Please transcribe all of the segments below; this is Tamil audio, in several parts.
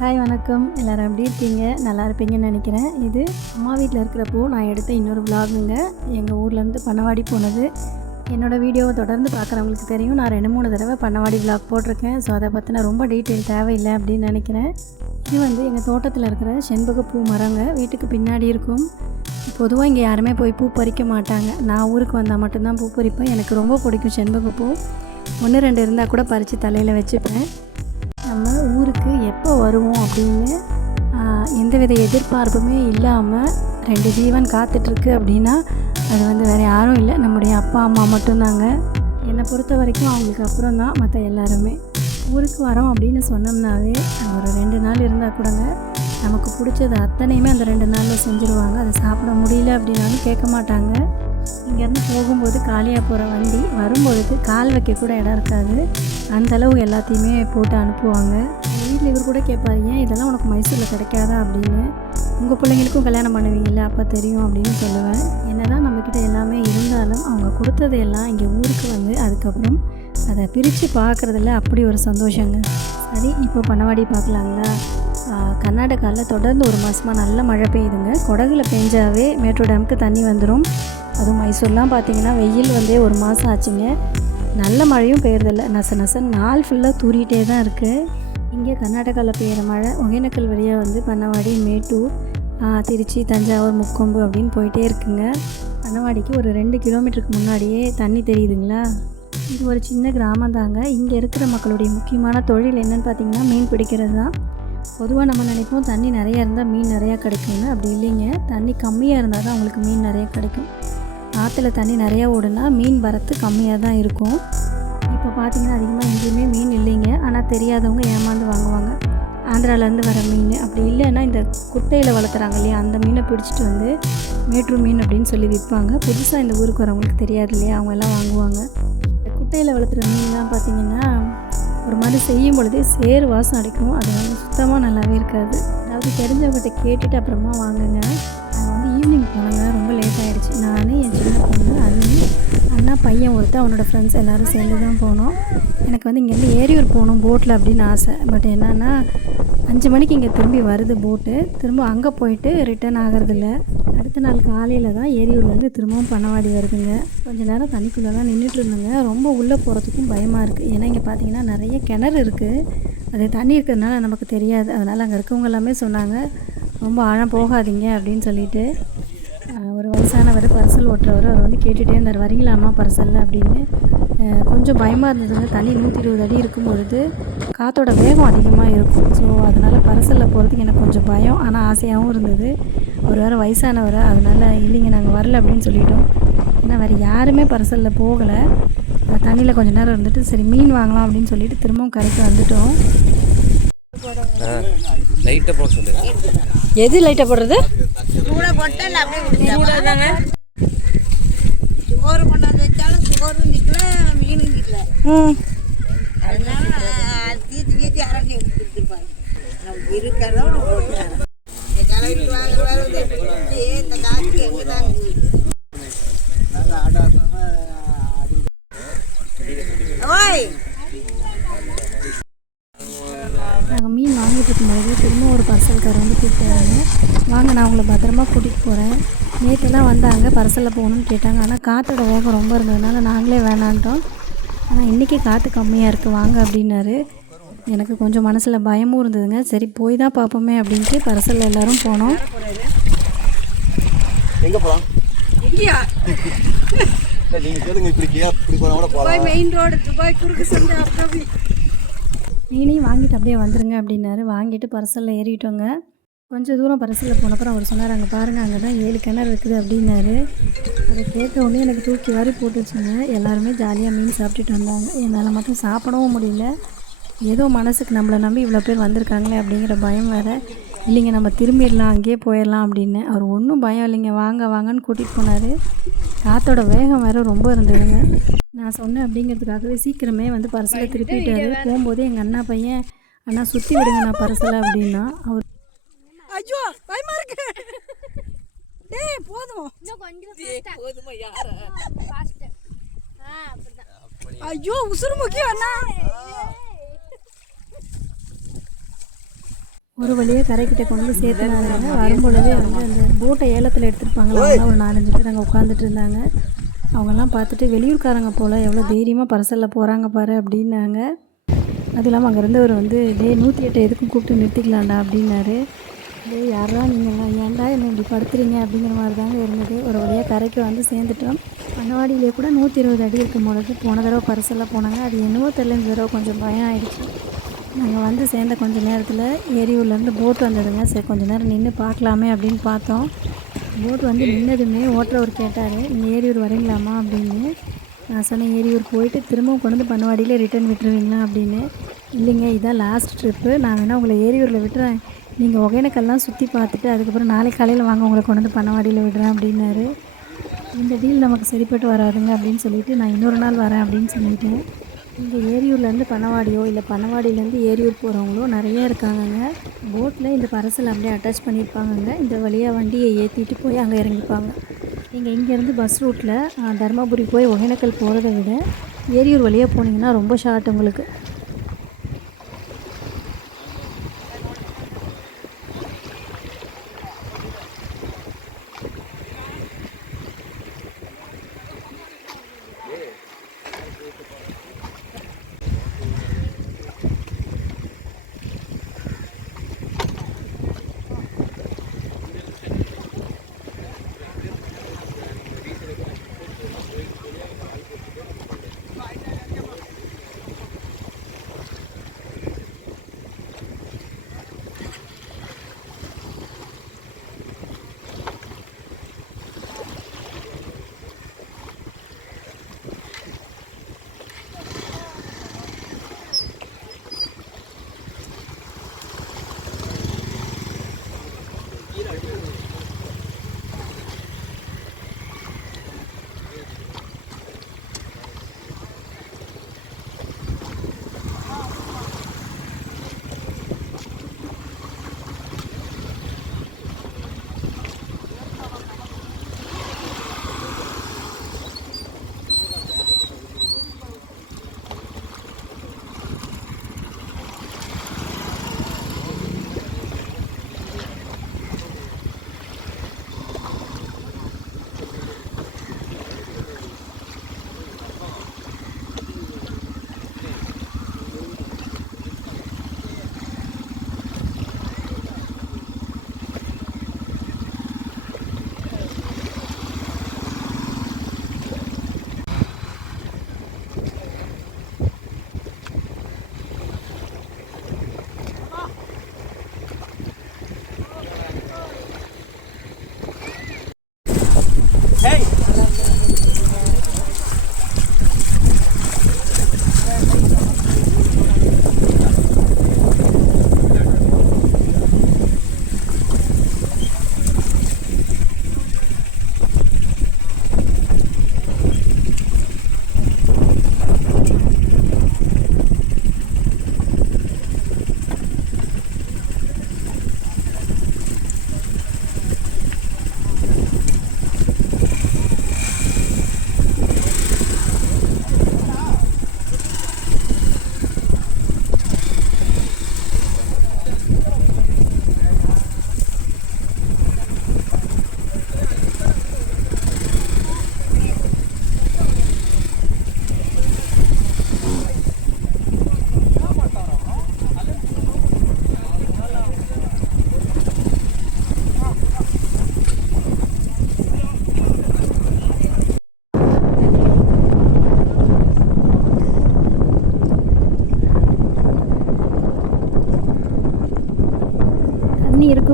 ஹாய் வணக்கம். எல்லோரும் எப்படி இருக்கீங்க? நல்லா இருப்பீங்கன்னு நினைக்கிறேன். இது அம்மா வீட்டில் இருக்கிறப்போ நான் எடுத்த இன்னொரு vlogங்க. எங்கள் ஊர்லேருந்து பண்ணவாடி போனது. என்னோடய வீடியோவை தொடர்ந்து பார்க்குறவங்களுக்கு தெரியும். நான் ரெண்டு மூணு தடவை பண்ணவாடி vlog போட்டிருக்கேன். ஸோ அதை பற்றின ரொம்ப டீட்டெயில் தேவையில்லை அப்படின்னு நினைக்கிறேன். இது வந்து எங்கள் தோட்டத்தில் இருக்கிற செண்பக பூ மரங்க. வீட்டுக்கு பின்னாடி இருக்கும். பொதுவாக இங்கே யாருமே போய் பூ பறிக்க மாட்டாங்க. நான் ஊருக்கு வந்தால் மட்டும்தான் பூ பறிப்பேன். எனக்கு ரொம்ப பிடிக்கும் செண்பக பூ. ஒன்று ரெண்டு இருந்தால் கூட பறித்து தலையில் வச்சுப்பேன். வருவோம் அப்படின்னு எந்தவித எதிர்பார்ப்புமே இல்லாமல் ரெண்டு ஜீவன் காத்துட்ருக்கு அப்படின்னா அது வந்து வேறு யாரும் இல்லை. நம்முடைய அப்பா அம்மா மட்டும்தாங்க. என்னை பொறுத்த வரைக்கும் அவங்களுக்கு அப்புறம் தான் மற்ற எல்லாருமே. ஊருக்கு வரோம் அப்படின்னு சொன்னோம்னாவே ஒரு ரெண்டு நாள் இருந்தால் கூடங்க நமக்கு பிடிச்சது அத்தனையுமே அந்த ரெண்டு நாளில் செஞ்சுருவாங்க. அதை சாப்பிட முடியல அப்படின்னாலும் கேட்க மாட்டாங்க. இங்கேருந்து போகும்போது காலியாக போகிற வண்டி வரும்பொழுது கால் வைக்க கூட இடம் இருக்காது. அந்தளவு எல்லாத்தையுமே போட்டு அனுப்புவாங்க. வீட்டில் இவர் கூட கேட்பாரு ஏன் இதெல்லாம் உனக்கு மைசூரில் கிடைக்காதா? அப்படின்னு. உங்கள் பிள்ளைங்களுக்கும் கல்யாணம் பண்ணுவீங்கல்ல அப்போ தெரியும் அப்படின்னு சொல்லுவேன். என்னதான் நம்மக்கிட்ட எல்லாமே இருந்தாலும் அவங்க கொடுத்ததையெல்லாம் இங்கே ஊருக்கு வந்து அதுக்கப்புறம் அதை பிரித்து பார்க்குறதுல அப்படி ஒரு சந்தோஷங்க. சரி இப்போ பண்ணவாடி பார்க்கலாங்களா கர்நாடகாவில் தொடர்ந்து ஒரு மாதமாக நல்ல மழை பெய்யுதுங்க. குடகுல பெஞ்சாவே மேட்டூர் டேமுக்கு தண்ணி வந்துடும் அதுவும் மைசூர்லாம் பார்த்தீங்கன்னா வெயில் வந்தே ஒரு மாதம் ஆச்சுங்க. நல்ல மழையும் பெய்யறதில்ல. நச நச நாள் ஃபுல்லாக தூரிட்டே தான் இருக்குது இங்கே கர்நாடகாவில் பெய்கிற மழை ஒகேனக்கல் வழியாக வந்து பண்ணவாடி மேட்டூர் திருச்சி தஞ்சாவூர் முக்கொம்பு அப்படின்னு போயிட்டே இருக்குங்க. பண்ணவாடிக்கு ஒரு ரெண்டு கிலோமீட்டருக்கு முன்னாடியே தண்ணி தெரியுதுங்களா? இது ஒரு சின்ன கிராமம் தாங்க. இங்கே இருக்கிற மக்களுடைய முக்கியமான தொழில் என்னன்னு பார்த்தீங்கன்னா மீன் பிடிக்கிறது தான். பொதுவாக நம்ம நினைப்போம் தண்ணி நிறையா இருந்தால் மீன் நிறையா கிடைக்கும்னு. அப்படி இல்லைங்க. தண்ணி கம்மியாக இருந்தால் தான் அவங்களுக்கு மீன் நிறையா கிடைக்கும். ஆற்றுல தண்ணி நிறையா ஓடுனா மீன் வரத்து கம்மியாக தான் இருக்கும். பார்த்தீங்கன்னா அதிகமாக எங்கேயுமே மீன் இல்லைங்க. ஆனால் தெரியாதவங்க ஏமாந்து வாங்குவாங்க. ஆந்திராலேருந்து வர மீன் அப்படி இல்லைன்னா இந்த குட்டையில் வளர்த்துறாங்க இல்லையா அந்த மீனை பிடிச்சிட்டு வந்து மேட்ரு மீன் அப்படின்னு சொல்லி விற்பாங்க. புதுசாக இந்த ஊருக்கு வரவங்களுக்கு தெரியாது இல்லையா அவங்க எல்லாம் வாங்குவாங்க. இந்த குட்டையில் வளர்த்துற மீன்லாம் பார்த்தீங்கன்னா ஒரு மாதிரி செய்யும் பொழுதே சேறு வாசம் அடிக்கும். அது வந்து சுத்தமாக நல்லாவே இருக்காது. அதாவது தெரிஞ்சவங்ககிட்ட கேட்டுட்டு அப்புறமா வாங்குங்க. நாங்கள் வந்து ஈவினிங் போனோங்க. ரொம்ப லேட் ஆகிடுச்சு நான் என் சின்ன பையன் ஒருத்தர் அவனோட ஃப்ரெண்ட்ஸ் எல்லோரும் சேர்ந்து தான் போனோம். எனக்கு வந்து இங்கேருந்து ஏரியூர் போகணும் போட்டில் அப்படின்னு ஆசை. பட் என்னென்னா அஞ்சு மணிக்கு இங்கே திரும்பி வருது போட்டு. திரும்ப அங்கே போயிட்டு ரிட்டர்ன் ஆகிறதில்ல. அடுத்த நாள் காலையில் தான் ஏரியூர்லேருந்து திரும்பவும் பண்ணவாடி வருதுங்க. கொஞ்சம் நேரம் தண்ணிக்குள்ளே தான் நின்றுட்டு இருந்தேங்க. ரொம்ப உள்ளே போகிறதுக்கும் பயமாக இருக்குது ஏன்னா இங்கே பார்த்தீங்கன்னா நிறைய கிணறு இருக்குது அது தண்ணி இருக்கிறதுனால நமக்கு தெரியாது. அதனால் அங்கே இருக்கவங்க எல்லாமே சொன்னாங்க ரொம்ப ஆழம் போகாதீங்க அப்படின்னு சொல்லிட்டு. ஒரு வயசானவர் பரிசல் ஓட்டுறவர் அவர் வந்து கேட்டுகிட்டே இருந்தார் வரீங்களாம்மா பரிசலில்? அப்படின்னு. கொஞ்சம் பயமாக இருந்ததுங்க தண்ணி நூற்றி இருபது அடி இருக்கும் பொழுது காற்றோட வேகம் அதிகமாக இருக்கும். ஸோ அதனால் பரிசலில் போகிறதுக்கு எனக்கு கொஞ்சம் பயம் ஆனால் ஆசையாகவும் இருந்தது. ஒரு வேறு வயசானவர் அதனால் இல்லைங்க நாங்கள் வரல அப்படின்னு சொல்லிட்டோம். ஏன்னா வேறு யாருமே பரிசலில் போகலை. தண்ணியில் கொஞ்ச நேரம் இருந்துட்டு சரி மீன் வாங்கலாம் அப்படின்னு சொல்லிட்டு திரும்பவும் கரைக்கு வந்துட்டோம். போட சொல்லு எது லைட்டாக போடுறது? போட்டால் அப்படியே சோறு கொண்டாந்து வச்சாலும் சோறும் நிற்கல மீனும் நிற்கல ம். அதனால தீத்தி கீத்தி அரண்டி எடுத்து கொடுத்துருப்பாங்க நம்ம இருக்கிறதோட போட்டுறாங்க. இந்த வாங்க காசுக்கு எங்கே தான் பார்சல்காரர் வந்து கூப்பிட்டாங்க வாங்க நான் உங்களை பத்திரமா கூட்டிகிட்டு போகிறேன் நேற்று தான் வந்தாங்க பர்சலில் போகணும்னு கேட்டாங்க. ஆனால் காற்றோட வேகம் ரொம்ப இருந்ததுனால நாங்களே வேணான்ட்டோம். ஆனால் இன்றைக்கி காற்று கம்மியாக இருக்குது வாங்க அப்படின்னாரு. எனக்கு கொஞ்சம் மனசில் பயமும் இருந்ததுங்க. சரி போய் தான் பார்ப்போமே அப்படின்ட்டு பர்சலில் எல்லோரும் போனோம். எங்க போலாம்? சரி, நீங்க சொல்லுங்க இப்படி கூட போலாம். மெயின் ரோடு துபாய் குறுக்கு சந்தை அப்படி மீனையும் வாங்கிட்டு அப்படியே வந்துடுங்க அப்படின்னாரு. வாங்கிட்டு பரிசலில் ஏறிட்டோங்க. கொஞ்சம் தூரம் பரிசலில் போனப்புறம் அவர் சொன்னார் அங்கே பாருங்கள் அங்கே தான் ஏழு கிணறு இருக்குது அப்படின்னாரு. அதை கேட்ட உடனே எனக்கு தூக்கி வாரி போட்டுச்சுங்க. எல்லாருமே ஜாலியாக மீன் சாப்பிட்டுட்டு வந்தாங்க. என்னால் மட்டும் சாப்பிடவும் முடியல. ஏதோ மனசுக்கு நம்மளை நம்பி இவ்வளோ பேர் வந்திருக்காங்களே அப்படிங்கிற பயம் வேறு. இல்லைங்க நம்ம திரும்பிடலாம் அங்கேயே போயிடலாம் அப்படின்னு. அவர் ஒன்றும் பயம் இல்லைங்க. வாங்க வாங்கன்னு கூட்டிகிட்டு போனார். காற்றோட வேகம் வேறு ரொம்ப இருந்ததுங்க. நான் சொன்னேன் அப்படிங்கிறதுக்காகவே சீக்கிரமே வந்து பரிசலை திருப்பிட்டாரு போகும்போது எங்கள் அண்ணா பையன் அண்ணா சுற்றி விடுங்க நான் பரிசலை அப்படின்னா அவர் ஐயோ பயமா இருக்கு. டேய் போதும். ஐயோ உசுறு முக்கியம் அண்ணா. ஒரு வழியாக கரைக்கிட்ட கொண்டு வந்து சேர்த்துனாங்க. வரும்பொழுதே வந்து அந்த போட்டை ஏலத்தில் எடுத்துருப்பாங்களா? ஒரு நாலஞ்சு பேர் அங்கே உட்காந்துட்டு இருந்தாங்க. அவங்கெல்லாம் பார்த்துட்டு வெளியூர்காரங்க போல் எவ்வளோ தைரியமாக பரிசலில் போகிறாங்க பாரு அப்படின்னாங்க. அதுவும் இல்லாமல் அங்கே இருந்தவர் வந்து டே நூற்றி எட்டு எதுக்கும் கூப்பிட்டு நிறுத்திக்கலாம்டா அப்படின்னாரு. டே யாரா நீங்கள்லாம் ஏன்டா என்ன இப்படி படுத்துறீங்க? அப்படிங்கிற மாதிரி தாங்க இருந்தது. ஒரு வழியாக கரைக்கு வந்து சேர்ந்துட்டோம். அன்னவாடியிலே கூட நூற்றி இருபது அடி இருக்கும் பொழுது போன தடவை பரிசலில் போனாங்க. அது என்னவோ தெரியல இந்த தடவை கொஞ்சம் பயம் ஆகிடுச்சு நாங்கள் வந்து சேர்ந்த கொஞ்சம் நேரத்தில் ஏரியூர்லேருந்து போட் வந்ததுங்க. சரி கொஞ்ச நேரம் நின்று பார்க்கலாமே அப்படின்னு பார்த்தோம். போட் வந்து நின்னதுமே ஓட்டுறவர் கேட்டார் நீங்கள் ஏரியூர் வரீங்களாமா அப்படின்னு. நான் சொன்னேன் ஏரியூர் போயிட்டு திரும்பவும் கொண்டு வந்து பண்ணவாடியிலே ரிட்டர்ன் விட்டுருவீங்களா? அப்படின்னு. இல்லைங்க இதான் லாஸ்ட் ட்ரிப்பு நான் வேணால் உங்களை ஏரியூரில் விட்டுறேன். நீங்கள் ஒகேனக்கல்லாம் சுற்றி பார்த்துட்டு அதுக்கப்புறம் நாளை காலையில் வாங்க உங்களை கொண்டு வந்து பண்ணவாடியில் விடுறேன் அப்படின்னாரு. இந்த டீல் நமக்கு சரிப்பட்டு வராதுங்க அப்படின்னு சொல்லிவிட்டு நான் இன்னொரு நாள் வரேன் அப்படின்னு சொல்லிட்டேன். இங்கே ஏரியூர்லேருந்து பனவாடியோ இல்லை பனவாடியிலேருந்து ஏரியூர் போகிறவங்களோ நிறைய இருக்காங்கங்க. போட்டில் இந்த பரசல் அப்படியே அட்டாச் பண்ணியிருப்பாங்கங்க இந்த வழியாக வண்டியை ஏற்றிட்டு போய் அங்கே இறங்கிப்பாங்க. நீங்கள் இங்கேருந்து பஸ் ரூட்டில் தருமபுரி போய் ஒகேனக்கல் போகிறத விட ஏரியூர் வழியாக போனீங்கன்னா ரொம்ப ஷார்ட் உங்களுக்கு.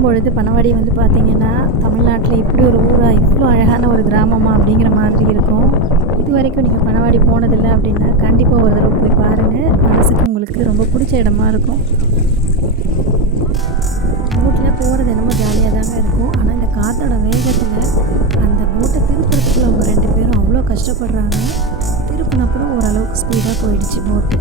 தண்ணி பொழுது பனவாடி வந்து பார்த்திங்கன்னா தமிழ்நாட்டில் இப்படி ஒரு ஊராக இவ்வளோ அழகான ஒரு கிராமமாக அப்படிங்கிற மாதிரி இருக்கும். இது வரைக்கும் நீங்கள் பனவாடி போனதில்லை அப்படின்னா கண்டிப்பாக ஒரு தடவை போய் பாருங்கள் மனசுக்கு உங்களுக்கு ரொம்ப பிடிச்ச இடமா இருக்கும். போட்டில் போகிறது என்னமோ ஜாலியாக தாங்க இருக்கும். ஆனால் இந்த காற்றோட வேகத்தில் அந்த போட்டை திருப்புறதுக்குள்ள அவங்க ரெண்டு பேரும் அவ்வளோ கஷ்டப்படுறாங்க. திருப்பினப்புறம் ஓரளவுக்கு ஸ்பீடாக போயிடுச்சு போட்டு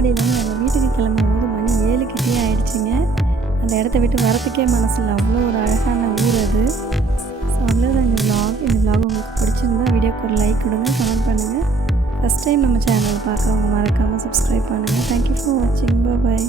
மயிலாடியிலேருந்து நாங்கள் வீட்டுக்கு கிளம்பும் போது மணி ஏழு கிட்டே ஆயிடுச்சுங்க. அந்த இடத்த விட்டு வரத்துக்கே மனசில் அவ்வளோ ஒரு அழகான ஊர் அது. ஸோ அவ்வளோதான் இந்த விலாக் இந்த விலாக் உங்களுக்கு பிடிச்சிருந்தா வீடியோக்கு ஒரு லைக் கொடுங்க கமெண்ட் பண்ணுங்கள் ஃபஸ்ட் டைம் நம்ம சேனல் பார்க்குறவங்க மறக்காமல் சப்ஸ்கிரைப் பண்ணுங்கள் தேங்க்யூ ஃபார் வாட்சிங் பாய்